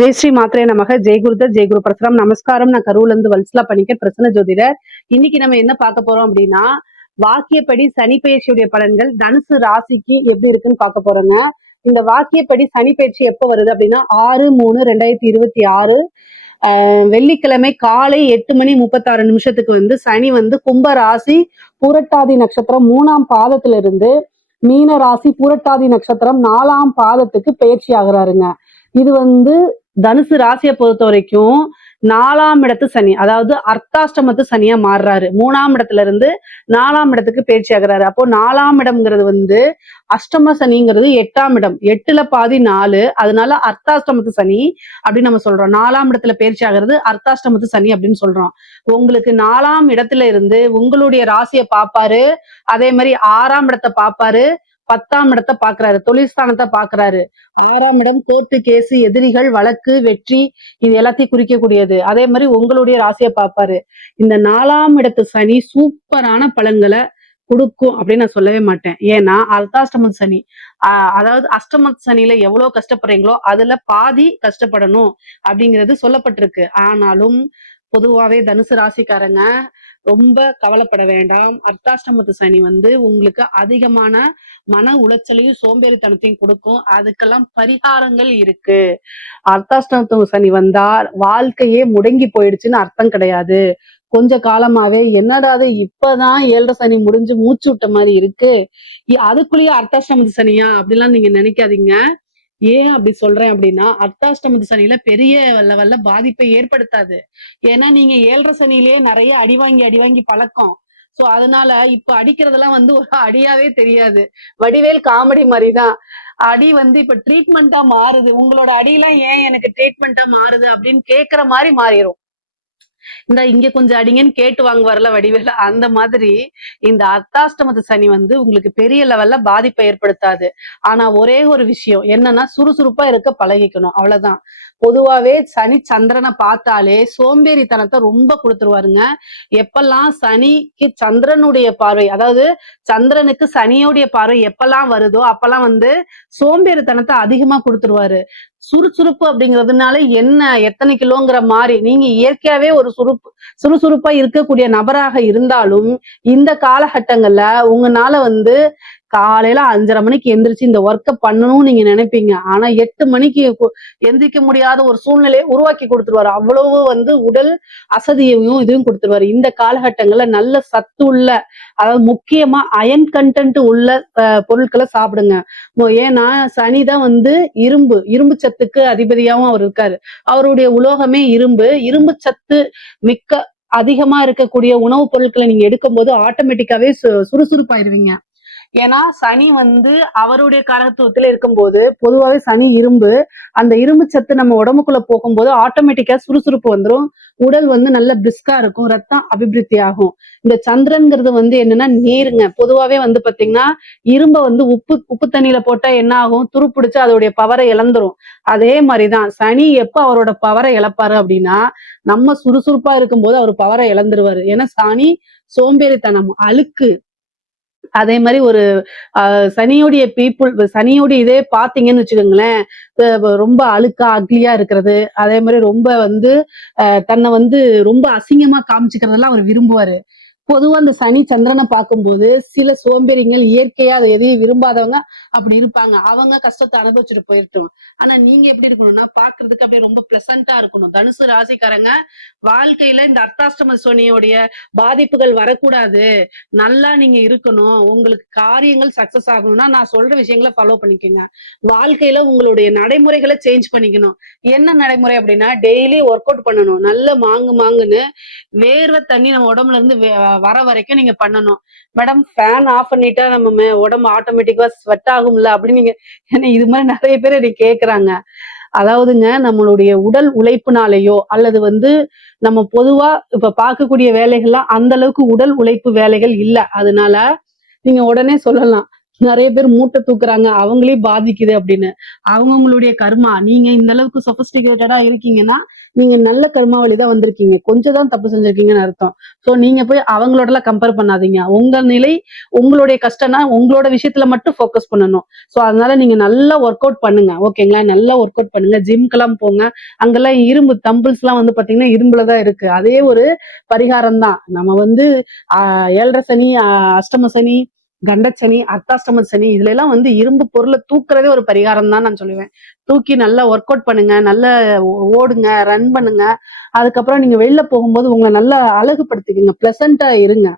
ஜெய் ஸ்ரீ மாத்திரே நமக. ஜெய் குருதர், ஜெய் குரு பரசுராம். நமஸ்காரம். நான் கரூர்ல இருந்து வல்சலா பண்ணிக்கேன், பிரசன்ன ஜோதிடர். இன்னைக்கு நம்ம என்ன பார்க்க போறோம் அப்படின்னா, வாக்கியப்படி சனி பயிற்சியுடைய பலன்கள் தனுசு ராசிக்கு எப்படி இருக்குன்னு பார்க்க போறோங்க. இந்த வாக்கியப்படி சனி பயிற்சி எப்ப வருது அப்படின்னா 6/3/2026 வெள்ளிக்கிழமை காலை 8:36 வந்து சனி வந்து கும்ப ராசி பூரட்டாதி நட்சத்திரம் 3ஆம் பாதத்துல இருந்து மீன ராசி பூரட்டாதி நட்சத்திரம் 4ஆம் பாதத்துக்கு பயிற்சி ஆகுறாருங்க. இது வந்து தனுசு ராசியை பொறுத்த வரைக்கும் 4ஆம் இடத்து சனி, அதாவது அர்த்தாஷ்டமத்து சனியா மாறுறாரு. 3ஆம் இடத்துல இருந்து 4ஆம் இடத்துக்கு பயிற்சி ஆகுறாரு. அப்போ 4ஆம் இடம்ங்கிறது வந்து அஷ்டம சனிங்கிறது 8ஆம் இடம், 8ல பாதி 4, அதனால அர்த்தாஷ்டமத்து சனி அப்படின்னு நம்ம சொல்றோம். 4ஆம் இடத்துல பயிற்சி ஆகிறது அர்த்தாஷ்டமத்து சனி அப்படின்னு சொல்றோம். உங்களுக்கு 4ஆம் இடத்துல இருந்து உங்களுடைய ராசியை பார்ப்பாரு, அதே மாதிரி 6ஆம் இடத்தை பார்ப்பாரு, 10ஆம் இடத்தை பாக்குறாரு, தொழில் ஸ்தானத்தை பாக்குறாரு. 6ஆம் இடம் கோர்ட்டு கேஸ், எதிரிகள், வழக்கு, வெற்றி, இது எல்லாத்தையும் குறிக்கக்கூடியது. அதே மாதிரி உங்களுடைய ராசியை பார்ப்பாரு. இந்த 4ஆம் இடத்து சனி சூப்பரான பலன்களை கொடுக்கும் அப்படின்னு நான் சொல்லவே மாட்டேன். ஏன்னா அர்த்தாஷ்டம சனி, அதாவது அஷ்டம சனியில எவ்வளவு கஷ்டப்படுறீங்களோ அதுல பாதி கஷ்டப்படணும் அப்படிங்கிறது சொல்லப்பட்டிருக்கு. ஆனாலும் பொதுவாவே தனுசு ராசிக்காரங்க ரொம்ப கவலைப்பட வேண்டாம். அர்த்தாஷ்டமத்து சனி வந்து உங்களுக்கு அதிகமான மன உளைச்சலையும் சோம்பேறித்தனத்தையும் கொடுக்கும். அதுக்கெல்லாம் பரிகாரங்கள் இருக்கு. அர்த்தாஷ்டமத்து சனி வந்தா வாழ்க்கையே முடங்கி போயிடுச்சுன்னு அர்த்தம் கிடையாது. கொஞ்ச காலமாவே என்னடா அது இப்பதான் 7.5 சனி முடிஞ்சு மூச்சு விட்ட மாதிரி இருக்கு, அதுக்குள்ளேயே அர்த்தாஷ்டமத்து சனியா அப்படிலாம் நீங்க நினைக்காதீங்க. ஏன் அப்படி சொல்றேன் அப்படின்னா, அர்த்தாஷ்டமத்து சனியில பெரிய லெவல்ல பாதிப்பை ஏற்படுத்தாது. ஏன்னா நீங்க 7.5 சனியிலேயே நிறைய அடி வாங்கி பழக்கம். சோ அதனால இப்ப அடிக்கிறதெல்லாம் வந்து ஒரு அடியாவே தெரியாது. வடிவேல் காமெடி மாதிரிதான். அடி வந்து இப்ப ட்ரீட்மெண்டா மாறுது. உங்களோட அடியெல்லாம் ஏன் எனக்கு ட்ரீட்மெண்டா மாறுது அப்படின்னு கேக்குற மாதிரி மாறிடும். இங்க கொஞ்சம் அடிங்கன்னு கேட்டு வாங்குவார்ல வடிவேல, அந்த மாதிரி இந்த அர்த்தாஷ்டமத்து சனி வந்து உங்களுக்கு பெரிய லெவல்ல பாதிப்பை ஏற்படுத்தாது. ஆனா ஒரே ஒரு விஷயம் என்னன்னா, சுறுசுறுப்பா இருக்க பழகிக்கணும், அவ்வளவுதான். பொதுவாவே சனி சந்திரனை பார்த்தாலே சோம்பேறித்தனத்தை ரொம்ப கொடுத்துருவாருங்க. எப்பெல்லாம் சனிக்கு சந்திரனுடைய பார்வை, அதாவது சந்திரனுக்கு சனியோடைய பார்வை எப்பெல்லாம் வருதோ அப்பெல்லாம் வந்து சோம்பேறித்தனத்தை அதிகமா கொடுத்துருவாரு. சுறுசுறுப்பு அப்படிங்கிறதுனால என்ன எத்தனை கிலோங்கிற மாதிரி நீங்க இயற்கையாவே ஒரு சுறுசுறுப்பா இருக்கக்கூடிய நபராக இருந்தாலும் இந்த காலகட்டங்கள்ல உங்களால வந்து காலையில 5:30 மணிக்கு எந்திரிச்சு இந்த ஒர்க்கை பண்ணணும்னு நீங்க நினைப்பீங்க. ஆனா 8 மணிக்கு எந்திரிக்க முடியாத ஒரு சூழ்நிலையை உருவாக்கி கொடுத்துருவாரு. அவ்வளவு வந்து உடல் அசதியையும் இதுவும் கொடுத்துருவாரு. இந்த காலகட்டங்கள்ல நல்ல சத்து உள்ள, அதாவது முக்கியமா அயன் கண்டென்ட் உள்ள பொருட்களை சாப்பிடுங்க. ஏன்னா சனிதான் வந்து இரும்பு சத்துக்கு அதிபதியாவும் அவர் இருக்காரு. அவருடைய உலோகமே இரும்பு சத்து மிக்க அதிகமா இருக்கக்கூடிய உணவுப் பொருட்களை நீங்க எடுக்கும் போது ஆட்டோமேட்டிக்காவே சுறுசுறுப்பாயிருவீங்க. ஏன்னா சனி வந்து அவருடைய காரகத்துவத்துல இருக்கும்போது பொதுவாகவே சனி அந்த இரும்பு சத்து நம்ம உடம்புக்குள்ள போகும்போது ஆட்டோமேட்டிக்கா சுறுசுறுப்பு வந்துடும். உடல் வந்து நல்ல பிரிஸ்கா இருக்கும், ரத்தம் அபிவிருத்தி ஆகும். இந்த சந்திரன்கிறது வந்து என்னன்னா நீருங்க. பொதுவாவே வந்து பாத்தீங்கன்னா இரும்ப வந்து உப்பு தண்ணியில போட்டா என்ன ஆகும், துருப்பிடிச்சு அதோடைய பவரை இழந்துரும். அதே மாதிரிதான் சனி எப்ப அவரோட பவரை இழப்பாரு அப்படின்னா, நம்ம சுறுசுறுப்பா இருக்கும்போது அவர் பவரை இழந்துருவாரு. ஏன்னா சனி சோம்பேறித்தனம், அழுக்கு. அதே மாதிரி ஒரு சனியோடைய இதே பாத்தீங்கன்னு வச்சுக்கோங்களேன், ரொம்ப அழுக்கா அக்லியா இருக்கிறது, அதே மாதிரி ரொம்ப வந்து தன்னை வந்து ரொம்ப அசிங்கமா காமிச்சுக்கிறதெல்லாம் அவர் விரும்புவாரு. பொதுவா அந்த சனி சந்திரனை பார்க்கும்போது சில சோம்பேறிகள் இயற்கையா அதை எதையும் விரும்பாதவங்க அப்படி இருப்பாங்க. அவங்க கஷ்டத்தை அனுபவிச்சுட்டு போயிட்டோம். ஆனா நீங்க எப்படி இருக்கணும்னா பாக்குறதுக்கு அப்படியே ரொம்ப பிளசண்டா இருக்கணும். தனுசு ராசிக்காரங்க வாழ்க்கையில இந்த அர்த்தாஷ்டம சனியோடைய பாதிப்புகள் வரக்கூடாது, நல்லா நீங்க இருக்கணும், உங்களுக்கு காரியங்கள் சக்சஸ் ஆகணும்னா நான் சொல்ற விஷயங்களை ஃபாலோ பண்ணிக்கோங்க. வாழ்க்கையில உங்களுடைய நடைமுறைகளை சேஞ்ச் பண்ணிக்கணும். என்ன நடைமுறை அப்படின்னா, டெய்லி ஒர்க் அவுட் பண்ணணும். நல்ல மாங்குன்னு வேர்வை தண்ணி நம்ம உடம்புல இருந்து வர வரைக்கும் நீங்க பண்ணணும். மேடம் ஃபேன் ஆஃப் பண்ணிட்டா நம்ம உடம்பு ஆட்டோமேட்டிக்கா ஸ்வெட் ஆகும்ல அப்படின்னு நீங்க, ஏன்னா இது மாதிரி நிறைய பேர் என்னை கேக்குறாங்க. அதாவதுங்க நம்மளுடைய உடல் உழைப்புனாலேயோ அல்லது வந்து நம்ம பொதுவா இப்ப பார்க்கக்கூடிய வேலைகள்லாம் அந்த அளவுக்கு உடல் உழைப்பு வேலைகள் இல்ல. அதனால நீங்க உடனே சொல்லலாம், நிறைய பேர் மூட்டை தூக்குறாங்க, அவங்களே பாதிக்குது அப்படின்னு. அவங்கவங்களுடைய கர்மா. நீங்க இந்த அளவுக்கு சொபிஸ்டிகேட்டடா இருக்கீங்கன்னா, நீங்க நல்ல கர்மா வழிதான் வந்திருக்கீங்க. கொஞ்சம் தான் தப்பு செஞ்சிருக்கீங்கன்னு அர்த்தம். சோ நீங்க போய் அவங்களோடலாம் கம்பேர் பண்ணாதீங்க. உங்க நிலை, உங்களுடைய கஷ்டம்னா உங்களோட விஷயத்துல மட்டும் ஃபோக்கஸ் பண்ணணும். சோ அதனால நீங்க நல்லா ஒர்க் அவுட் பண்ணுங்க. ஓகேங்களா? நல்லா ஒர்க் அவுட் பண்ணுங்க. ஜிம்க்கெல்லாம் போங்க. அங்கெல்லாம் இரும்பு தம்பிள்ஸ்லாம் வந்து பாத்தீங்கன்னா, இரும்புல தான் இருக்கு. அதே ஒரு பரிகாரம் தான். நம்ம வந்து 7:30 சனி, அஷ்டம சனி, கண்டச்சனி, அர்த்தாஷ்டம சனி இதுல எல்லாம் வந்து இரும்பு பொருளை தூக்குறதே ஒரு பரிகாரம் தான் நான் சொல்லுவேன். தூக்கி நல்லா ஒர்க் அவுட் பண்ணுங்க, நல்லா ஓடுங்க, ரன் பண்ணுங்க. அதுக்கப்புறம் நீங்க வெளில போகும்போது உங்களை நல்லா அழகுபடுத்திக்கங்க, பிளசண்டா இருங்க.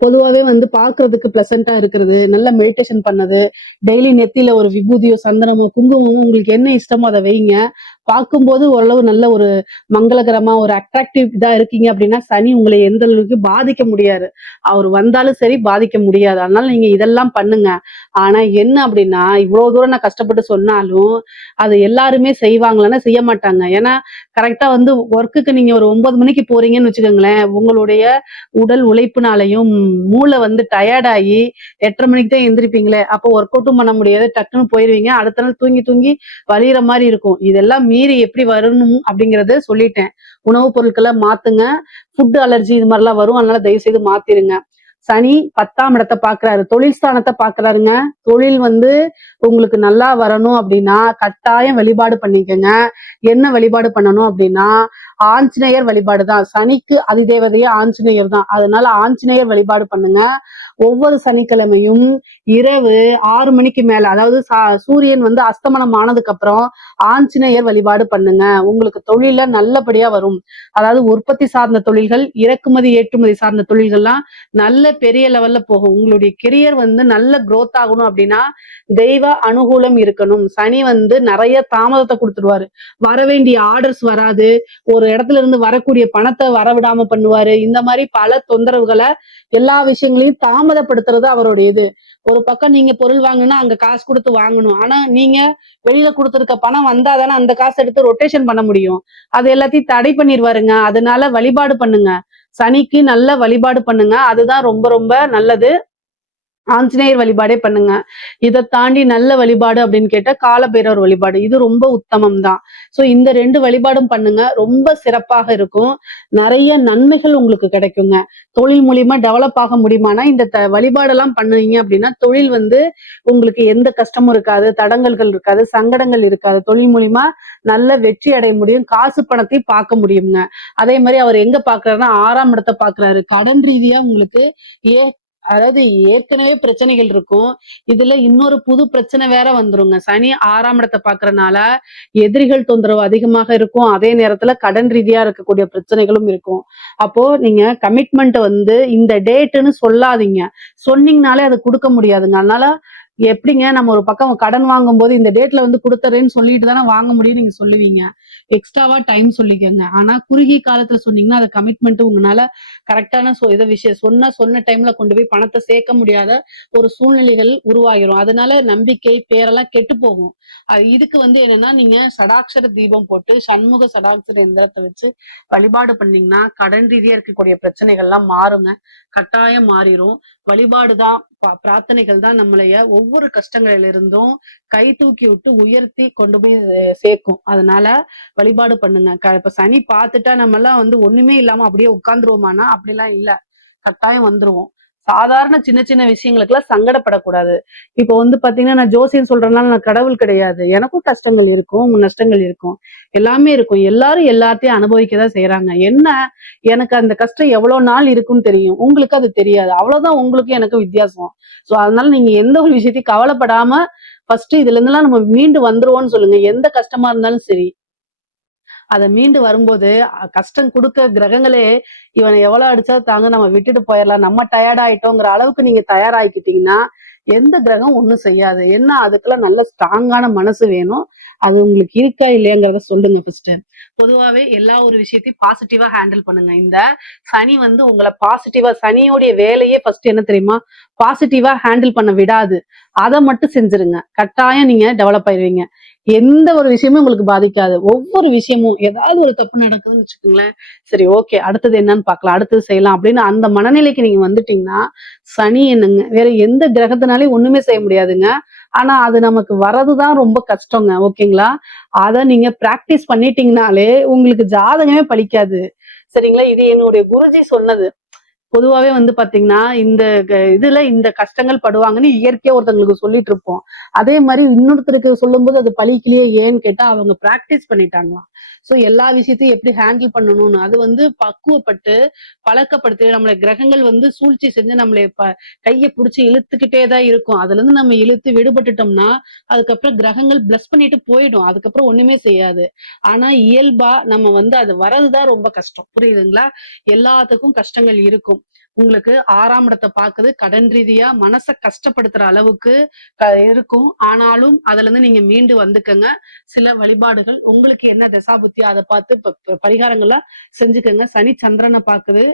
பொதுவாவே வந்து பார்க்கிறதுக்கு பிளசண்டா இருக்கிறது, நல்ல மெடிடேஷன் பண்ணது, டெய்லி நெத்தியில ஒரு விபூதியோ, சந்தனமோ, குங்குமமோ உங்களுக்கு என்ன இஷ்டமோ அத வைங்க. பார்க்கும்போது ஓரளவு நல்ல ஒரு மங்களகரமா, ஒரு அட்ராக்டிவ் இதா இருக்கீங்க அப்படின்னா, சனி உங்களை எந்த அளவுக்கு பாதிக்க முடியாது. அவரு வந்தாலும் சரி பாதிக்க முடியாது. அதனால நீங்க இதெல்லாம் பண்ணுங்க. ஆனா என்ன அப்படின்னா, இவ்வளோ தூரம் நான் கஷ்டப்பட்டு சொன்னாலும், அது எல்லாருமே செய்வாங்களான்னா செய்ய மாட்டாங்க. ஏன்னா, கரெக்ட்டா வந்து ஒர்க்குக்கு நீங்க ஒரு 9 மணிக்கு போறீங்கன்னு வச்சுக்கோங்களேன், உங்களுடைய உடல் உழைப்புனாலயும் மூளை வந்து டயர்ட் ஆகி 8:30 மணிக்கு தான் எந்திரிப்பீங்களே. அப்போ ஒர்க் அவுட்டும் பண்ண முடியாது. டக்குன்னு போயிருவீங்க. அடுத்த நாள் தூங்கி தூங்கி வலியிற மாரி இருக்கும். இதெல்லாம் மீறி எப்படி வரணும் அப்படிங்கிறத சொல்லிட்டேன். உணவுப் பொருட்கள மாத்துங்க. ஃபுட் அலர்ஜி இது மாரிலாம் வரும். அதனால தயவு செய்து மாத்திருங்க. சனி 10ஆம் இடத்த பார்க்கிறாரு. தொழில் ஸ்தானத்த பார்க்கிறாருங்க. தொழில் வந்து உங்களுக்கு நல்லா வரணும் அப்படின்னா, கட்டாயம் வழிபாடு பண்ணிக்கங்க. என்ன வழிபாடு பண்ணணும் அப்படின்னா, ஆஞ்சநேயர் வழிபாடு தான். சனிக்கு அதிதேவதையே ஆஞ்சநேயர் தான். அதனால ஆஞ்சநேயர் வழிபாடு பண்ணுங்க. ஒவ்வொரு சனிக்கிழமையும் இரவு 6 மணிக்கு மேல, அதாவது சூரியன் வந்து அஸ்தமனம் ஆனதுக்கு அப்புறம் ஆஞ்சநேயர் வழிபாடு பண்ணுங்க. உங்களுக்கு தொழில்ல நல்லபடியா வரும். அதாவது உற்பத்தி சார்ந்த தொழில்கள், இறக்குமதி, ஏற்றுமதி சார்ந்த தொழில்கள்லாம் நல்ல பெரிய லெவல்ல போகும். உங்களுடைய கெரியர் வந்து நல்ல குரோத் ஆகணும் அப்படின்னா, தெய்வ அனுகூலம் இருக்கணும். சனி வந்து நிறைய தாமதத்தை கொடுத்துருவாரு. வர வேண்டிய ஆர்டர்ஸ் வராது. ஒரு இடத்துல இருந்து வரக்கூடிய பணத்தை வரவிடாம பண்ணுவாரு. இந்த மாதிரி பல தொந்தரவுகளை, எல்லா விஷயங்களையும் தாமதப்படுத்துறது அவருடைய இது. ஒரு பக்கம் நீங்க பொருள் வாங்கணும்னா அங்க காசு கொடுத்து வாங்கணும். ஆனா நீங்க வெளியில கொடுத்திருக்க பணம் வந்தாதானே அந்த காசு எடுத்து ரொட்டேஷன் பண்ண முடியும். அது எல்லாத்தையும் தடை பண்ணிடுவாருங்க. அதனால வழிபாடு பண்ணுங்க. சனிக்கு நல்ல வழிபாடு பண்ணுங்க. அதுதான் ரொம்ப ரொம்ப நல்லது. ஆஞ்சநேயர் வழிபாடே பண்ணுங்க. இதை தாண்டி நல்ல வழிபாடு அப்படின்னு கேட்டா காலபைரவர் வழிபாடு. இது ரொம்ப உத்தமம் தான். சோ இந்த 2 வழிபாடும் பண்ணுங்க. ரொம்ப சிறப்பாக இருக்கும். நிறைய நன்மைகள் உங்களுக்கு கிடைக்குங்க. தொழில் மூலியமா டெவலப் ஆக முடியுமானா இந்த வழிபாடெல்லாம் பண்ணுவீங்க அப்படின்னா தொழில் வந்து உங்களுக்கு எந்த கஷ்டமும் இருக்காது, தடங்கல்கள் இருக்காது, சங்கடங்கள் இருக்காது. தொழில் மூலியமா நல்ல வெற்றி அடைய முடியும். காசு பணத்தையும் பார்க்க முடியுங்க. அதே மாதிரி அவர் எங்க பாக்குறாருன்னா 6ஆம் இடத்தை பாக்குறாரு. கடன் ரீதியா உங்களுக்கு ஏ அதாவது ஏற்கனவே பிரச்சனைகள் இருக்கும். இதுல இன்னொரு புது பிரச்சனை வேற வந்துருங்க. சனி 6ஆம் இடத்தை பாக்குறதுனால எதிரிகள் தொந்தரவு அதிகமாக இருக்கும். அதே நேரத்துல கடன் ரீதியா இருக்கக்கூடிய பிரச்சனைகளும் இருக்கும். அப்போ நீங்க கமிட்மெண்ட் வந்து இந்த டேட்டுன்னு சொல்லாதீங்க. சொன்னீங்கனாலே அது கொடுக்க முடியாதுங்க. அதனால எப்படிங்க நம்ம ஒரு பக்கம் கடன் வாங்கும்போது இந்த டேட்ல வந்து கொடுத்துறேன்னு சொல்லிட்டு தானே வாங்க முடியும் நீங்க சொல்லுவீங்க. எக்ஸ்ட்ராவா டைம் சொல்லிக்கங்க. ஆனா குறுகிய காலத்துல சொன்னீங்கன்னா அது கமிட்மெண்ட் உங்களால கரெக்டான இதை விஷயம் சொன்ன டைம்ல கொண்டு போய் பணத்தை சேர்க்க முடியாத ஒரு சூழ்நிலைகள் உருவாகிரும். அதனால நம்பிக்கை பேரெல்லாம் கெட்டு போகும். இதுக்கு வந்து என்னன்னா நீங்க சடாட்சர தீபம் போட்டு சண்முக சடாட்சர எந்திரத்தை வச்சு வழிபாடு பண்ணீங்கன்னா கடன் ரீதியா இருக்கக்கூடிய பிரச்சனைகள்லாம் மாறுங்க. கட்டாயம் மாறிடும். வழிபாடுதான், பிரார்த்தனைகள் தான் நம்மளைய ஒவ்வொரு கஷ்டங்களிலிருந்தும் கை தூக்கி விட்டு உயர்த்தி கொண்டு போய் சேர்க்கும். அதனால வழிபாடு பண்ணுங்க. இப்ப சனி பார்த்துட்டா நம்ம எல்லாம் வந்து ஒண்ணுமே இல்லாம அப்படியே உட்கார்ந்துருவோமானா அப்படிலாம் இல்ல. கட்டாயம் வந்துருவோம். சாதாரண சின்ன சின்ன விஷயங்களுக்கு எல்லாம் சங்கடப்படக்கூடாது. இப்போ வந்து பாத்தீங்கன்னா நான் ஜோசியம் சொல்றேன்னால நான் கடவுள் கிடையாது. எனக்கும் கஷ்டங்கள் இருக்கும், நஷ்டங்கள் இருக்கும், எல்லாமே இருக்கும். எல்லாரும் எல்லாத்தையும் அனுபவிக்கதான் செய்யறாங்க. என்ன, எனக்கு அந்த கஷ்டம் எவ்வளவு நாள் இருக்குன்னு தெரியும், உங்களுக்கு அது தெரியாது. அவ்வளவுதான் உங்களுக்கும் எனக்கு வித்தியாசம். சோ அதனால நீங்க எந்த ஒரு விஷயத்தையும் கவலைப்படாம ஃபர்ஸ்ட் இதுல இருந்தெல்லாம் நம்ம மீண்டு வந்துருவோம்னு சொல்லுங்க. எந்த கஷ்டமா இருந்தாலும் சரி, அதை மீண்டு வரும்போது கஷ்டம் கொடுக்க கிரகங்களே இவனை எவ்வளவு அடிச்சா தாங்க, நம்ம விட்டுட்டு போயிடலாம், நம்ம டயர்ட் ஆயிட்டோங்கிற அளவுக்கு நீங்க தயாராகிக்கிட்டீங்கன்னா எந்த கிரகம் ஒண்ணும் செய்யாது. என்ன, அதுக்கெல்லாம் நல்ல ஸ்ட்ராங்கான மனசு வேணும். அது உங்களுக்கு இருக்கா இல்லையாங்கிறத சொல்லுங்க ஃபர்ஸ்ட். பொதுவாவே எல்லா ஒரு விஷயத்தையும் பாசிட்டிவா ஹேண்டில் பண்ணுங்க. இந்த சனி வந்து உங்களை பாசிட்டிவா, சனியோடைய வேலையே ஃபர்ஸ்ட் என்ன தெரியுமா, பாசிட்டிவா ஹேண்டில் பண்ண விடாது. அதை மட்டும் செஞ்சிருங்க. கட்டாயம் நீங்க டெவலப் ஆயிருவீங்க. எந்த ஒரு விஷயமும் உங்களுக்கு பாதிக்காது. ஒவ்வொரு விஷயமும் ஏதாவது ஒரு தப்பு நடக்குதுன்னு வச்சுக்கோங்களேன், சரி ஓகே அடுத்தது என்னன்னு பார்க்கலாம், அடுத்தது செய்யலாம் அப்படின்னு அந்த மனநிலைக்கு நீங்க வந்துட்டீங்கன்னா, சனி என்னங்க வேற எந்த கிரகத்தினாலயும் ஒண்ணுமே செய்ய முடியாதுங்க. ஆனா அது நமக்கு வர்றதுதான் ரொம்ப கஷ்டங்க. ஓகேங்களா? அத நீங்க பிராக்டிஸ் பண்ணிட்டீங்கனாலே உங்களுக்கு ஜாதகமே பலிக்காது. சரிங்களா? இது என்னுடைய குருஜி சொன்னது. பொதுவாவே வந்து பாத்தீங்கன்னா, இந்த இதுல இந்த கஷ்டங்கள் படுவாங்கன்னு இயற்கையா ஒருத்தங்களுக்கு சொல்லிட்டு இருப்போம். அதே மாரி இன்னொருத்தருக்கு சொல்லும்போது அது பலிக்கலையே ஏன்னு கேட்டா, அவங்க பிராக்டிஸ் பண்ணிட்டாங்களாம். சோ எல்லா விஷயத்தையும் எப்படி ஹேண்டில் பண்ணணும்னு, அது வந்து பக்குவப்பட்டு, பழக்கப்படுத்தி நம்மள கிரகங்கள் வந்து சூழ்ச்சி செஞ்சு நம்மள கைய புடிச்சு இழுத்துக்கிட்டே தான் இருக்கும். அதுலருந்து நம்ம இழுத்து விடுபட்டுட்டோம்னா, அதுக்கப்புறம் கிரகங்கள் பிளஸ் பண்ணிட்டு போயிடும். அதுக்கப்புறம் ஒண்ணுமே செய்யாது. ஆனா இயல்பா நம்ம வந்து அது வர்றதுதான் ரொம்ப கஷ்டம். புரியுதுங்களா? எல்லாத்துக்கும் கஷ்டங்கள் இருக்கும். உங்களுக்கு 6ஆம் இடத்த பாக்குது. கடன் ரீதியா மனச கஷ்டப்படுத்துற அளவுக்கு இருக்கும். ஆனாலும் அதுலருந்து நீங்க மீண்டு வந்துக்கங்க. சில வழிபாடுகள் உங்களுக்கு என்ன தசாபுத்தி அத பார்த்து பரிகாரங்கள்லாம் செஞ்சுக்கங்க. சனி சந்திரனை பாக்குது.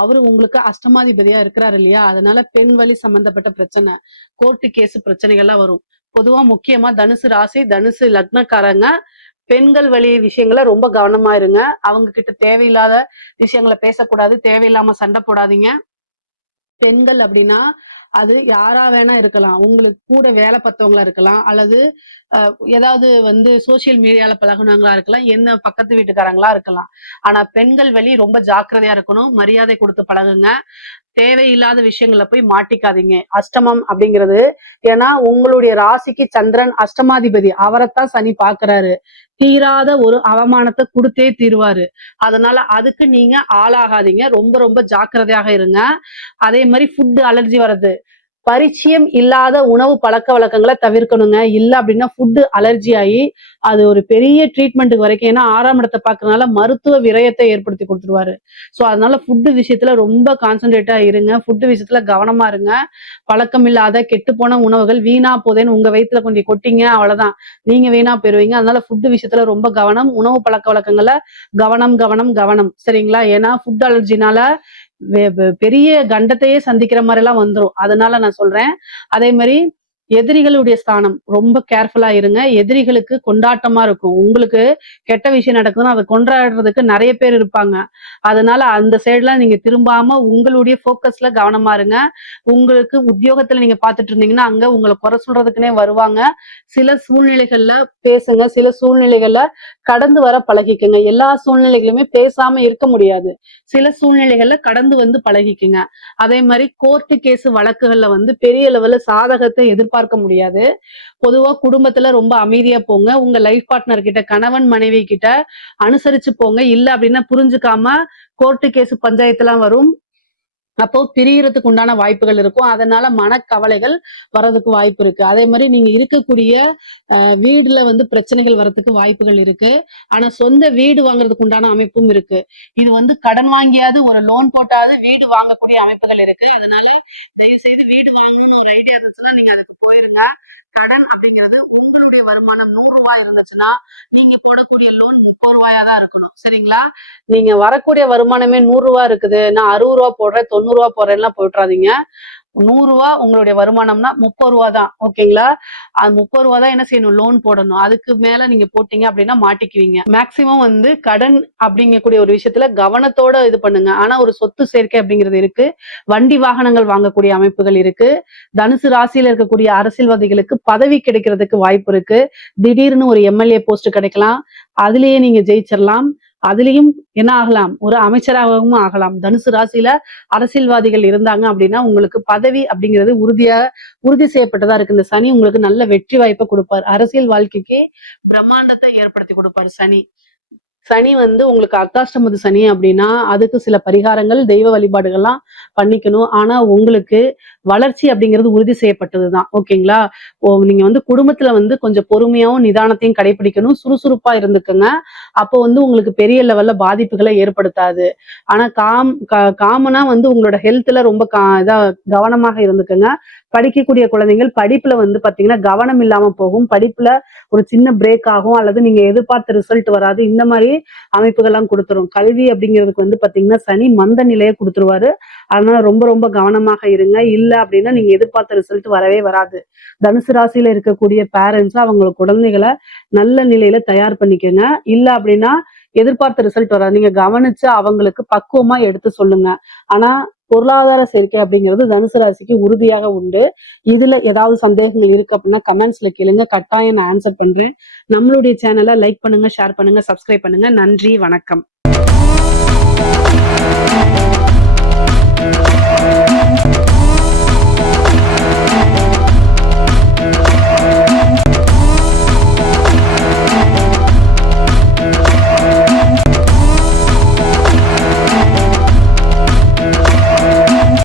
அவரு உங்களுக்கு அஷ்டமாதிபதியா இருக்கிறாரு இல்லையா? அதனால பெண் வழி சம்பந்தப்பட்ட பிரச்சனை, கோர்ட்டு கேஸ் பிரச்சனைகள்லாம் வரும். பொதுவா முக்கியமா தனுசு ராசி, தனுசு லக்னக்காரங்க பெண்கள் வழி விஷயங்கள ரொம்ப கவனமா இருங்க. அவங்க கிட்ட தேவையில்லாத விஷயங்கள பேசக்கூடாது. தேவையில்லாம சண்டை போடாதீங்க. பெண்கள் அப்படின்னா அது யாரா வேணா இருக்கலாம். உங்களுக்கு கூட வேலை பார்த்தவங்களா இருக்கலாம். அல்லது ஏதாவது வந்து சோசியல் மீடியால பழகுனவங்களா இருக்கலாம். என்ன பக்கத்து வீட்டுக்காரங்களா இருக்கலாம். ஆனா பெண்கள் வழி ரொம்ப ஜாக்கிரதையா இருக்கணும். மரியாதை கொடுத்து பழகுங்க. தேவையில்லாத விஷயங்கள்ல போய் மாட்டிக்காதீங்க. அஷ்டமம் அப்படிங்கிறது ஏன்னா உங்களுடைய ராசிக்கு சந்திரன் அஷ்டமாதிபதி. அவரைத்தான் சனி பாக்குறாரு. தீராத ஒரு அவமானத்தை கொடுத்தே தீருவாரு. அதனால அதுக்கு நீங்க ஆளாகாதீங்க. ரொம்ப ரொம்ப ஜாக்கிரதையாக இருங்க. அதே மாதிரி ஃபுட் அலர்ஜி வர்றது பரிச்சயம் இல்லாத உணவு பழக்க வழக்கங்களை தவிர்க்கணுங்க. இல்ல அப்படின்னா ஃபுட் அலர்ஜி ஆகி அது ஒரு பெரிய ட்ரீட்மெண்ட்டுக்கு வரைக்கும் ஏன்னா 6ஆம் இடத்தை பார்க்கறதுனால மருத்துவ விரயத்தை ஏற்படுத்தி கொடுத்துருவாரு. ஸோ அதனால ஃபுட்டு விஷயத்துல ரொம்ப கான்சென்ட்ரேட்டா இருங்க. ஃபுட்டு விஷயத்துல கவனமா இருங்க. பழக்கம் இல்லாத கெட்டு போன உணவுகள் வீணா போதேன்னு உங்க வயித்துல கொஞ்சம் கொட்டிங்க அவ்வளவுதான். நீங்க வீணா போயிருவீங்க. அதனால ஃபுட்டு விஷயத்துல ரொம்ப கவனம். உணவு பழக்க வழக்கங்கள்ல கவனம் கவனம் கவனம். சரிங்களா? ஏன்னா ஃபுட் அலர்ஜினால பெரிய கண்டத்தையே சந்திக்கிற மாதிரி எல்லாம் வந்துரும். அதனால நான் சொல்றேன். அதே மாதிரி எதிரிகளுடைய ஸ்தானம் ரொம்ப கேர்ஃபுல்லா இருங்க. எதிரிகளுக்கு கொண்டாட்டமா இருக்கும். உங்களுக்கு கெட்ட விஷயம் நடக்குதுன்னா அதை கொண்டாடுறதுக்கு நிறைய பேர் இருப்பாங்க. அதனால அந்த சைடுல நீங்க திரும்பாம உங்களுடைய போக்கஸ்ல கவனமா இருங்க. உங்களுக்கு உத்தியோகத்துல நீங்க பாத்துட்டு இருந்தீங்கன்னா அங்க உங்களை குறை சொல்றதுக்குன்னே வருவாங்க. சில சூழ்நிலைகள்ல பேசுங்க. சில சூழ்நிலைகள்ல கடந்து வர பழகிக்குங்க. எல்லா சூழ்நிலைகளுமே பேசாம இருக்க முடியாது. சில சூழ்நிலைகள்ல கடந்து வந்து பழகிக்குங்க. அதே மாதிரி கோர்ட்டு கேஸ் வழக்குகள்ல வந்து பெரிய லெவல்ல சாதகத்தை எதிர்பார்க்க முடியாது. பொதுவா குடும்பத்துல ரொம்ப அமைதியா போங்க. உங்க லைஃப் பார்ட்னர் கிட்ட கணவன் மனைவி கிட்ட அனுசரிச்சு போங்க. இல்ல அப்படின்னா புரிஞ்சுக்காம கோர்ட்டு கேஸ் பஞ்சாயத்துலாம் வரும். அப்போ பிரியறதுக்கு உண்டான வாய்ப்புகள் இருக்கும். அதனால மனக்கவலைகள் வர்றதுக்கு வாய்ப்பு இருக்கு. அதே மாதிரி நீங்க இருக்கக்கூடிய வீடுல வந்து பிரச்சனைகள் வர்றதுக்கு வாய்ப்புகள் இருக்கு. ஆனா சொந்த வீடு வாங்குறதுக்கு உண்டான அமைப்பும் இருக்கு. இது வந்து கடன் வாங்கியாவது ஒரு லோன் போட்டாவது வீடு வாங்கக்கூடிய அமைப்புகள் இருக்கு. அதனால தயவு செய்து வீடு வாங்கணும்னு ஒரு ஐடியா இருந்துச்சுன்னா நீங்க அதுக்கு போயிருங்க. கடன் அப்படிங்கிறது உங்களுடைய வருமானம் 100 ரூபாய் இருந்துச்சுன்னா நீங்க போடக்கூடிய லோன் 30 ரூபாயா தான் இருக்கணும். சரிங்களா? நீங்க வரக்கூடிய வருமானமே 100 ரூபாய் இருக்குது, நான் 60 ரூபாய் போடுறேன் 90 ரூபாய் போடுறேன்லாம் போயிட்டுறாதீங்க. 100 ரூபாய் உங்களுடைய வருமானம்னா 30 ரூபாய் தான். ஓகேங்களா? அது 30 ரூபாய் தான் என்ன செய்யணும் லோன் போடணும். அதுக்கு மேல நீங்க போட்டீங்க அப்படின்னா மாட்டிக்குவீங்க. மேக்சிமம் வந்து கடன் அப்படிங்கக்கூடிய ஒரு விஷயத்துல கவனத்தோட இது பண்ணுங்க. ஆனா ஒரு சொத்து சேர்க்கை அப்படிங்கிறது இருக்கு. வண்டி வாகனங்கள் வாங்கக்கூடிய அமைப்புகள் இருக்கு. தனுசு ராசியில இருக்கக்கூடிய அரசியல்வாதிகளுக்கு பதவி கிடைக்கிறதுக்கு வாய்ப்பு இருக்கு. திடீர்னு ஒரு எம்எல்ஏ போஸ்ட் கிடைக்கலாம். அதுலயே நீங்க ஜெயிச்சிடலாம். அதுலயும் என்ன ஆகலாம் ஒரு அமைச்சராகவும் ஆகலாம். தனுசு ராசியில அரசியல்வாதிகள் இருந்தாங்க அப்படின்னா உங்களுக்கு பதவி அப்படிங்கிறது உறுதி செய்யப்பட்டதா இருக்கு. இந்த சனி உங்களுக்கு நல்ல வெற்றி வாய்ப்பை கொடுப்பார். அரசியல் வாழ்க்கைக்கு பிரம்மாண்டத்தை ஏற்படுத்தி கொடுப்பார் சனி. சனி வந்து உங்களுக்கு அர்த்தாஷ்டமது சனி அப்படின்னா அதுக்கு சில பரிகாரங்கள் தெய்வ வழிபாடுகள்லாம் பண்ணிக்கணும். ஆனா உங்களுக்கு வளர்ச்சி அப்படிங்கிறது உறுதி செய்யப்பட்டதுதான். ஓகேங்களா? நீங்க வந்து குடும்பத்துல வந்து கொஞ்சம் பொறுமையாவும் நிதானத்தையும் கடைபிடிக்கணும். சுறுசுறுப்பா இருந்துக்குங்க. அப்போ வந்து உங்களுக்கு பெரிய லெவல்ல பாதிப்புகளை ஏற்படுத்தாது. ஆனா காமனா வந்து உங்களோட ஹெல்த்ல ரொம்ப இதா கவனமாக இருந்துக்குங்க. படிக்கக்கூடிய குழந்தைகள் படிப்புல வந்து பாத்தீங்கன்னா கவனம் இல்லாம போகும், படிப்புல ஒரு சின்ன பிரேக் ஆகும், அல்லது நீங்க எதிர்பார்த்த ரிசல்ட் வராது. இந்த மாதிரி அமைப்புகள்லாம் கொடுத்துரும். கல்வி அப்படிங்கிறதுக்கு வந்து பாத்தீங்கன்னா சனி மந்த நிலையை கொடுத்துருவாரு. அதனால ரொம்ப ரொம்ப கவனமாக இருங்க. இல்ல அப்படின்னா நீங்க எதிர்பார்த்த ரிசல்ட் வரவே வராது. தனுசு ராசியில இருக்கக்கூடிய பேரண்ட்ஸ் அவங்களோட குழந்தைகளை நல்ல நிலையில தயார் பண்ணிக்கங்க. இல்ல அப்படின்னா எதிர்பார்த்த ரிசல்ட் வராது. நீங்க கவனிச்சு அவங்களுக்கு பக்குவமா எடுத்து சொல்லுங்க. ஆனா பொருளாதார சேர்க்கை அப்படிங்கிறது தனுசு ராசிக்கு உறுதியாக உண்டு. இதுல ஏதாவது சந்தேகங்கள் இருக்கு அப்படின்னா கமெண்ட்ஸ்ல கேளுங்க. கட்டாயம் நான் ஆன்சர் பண்றேன். நம்மளுடைய சேனலை லைக் பண்ணுங்க, ஷேர் பண்ணுங்க, சப்ஸ்கிரைப் பண்ணுங்க. நன்றி, வணக்கம்.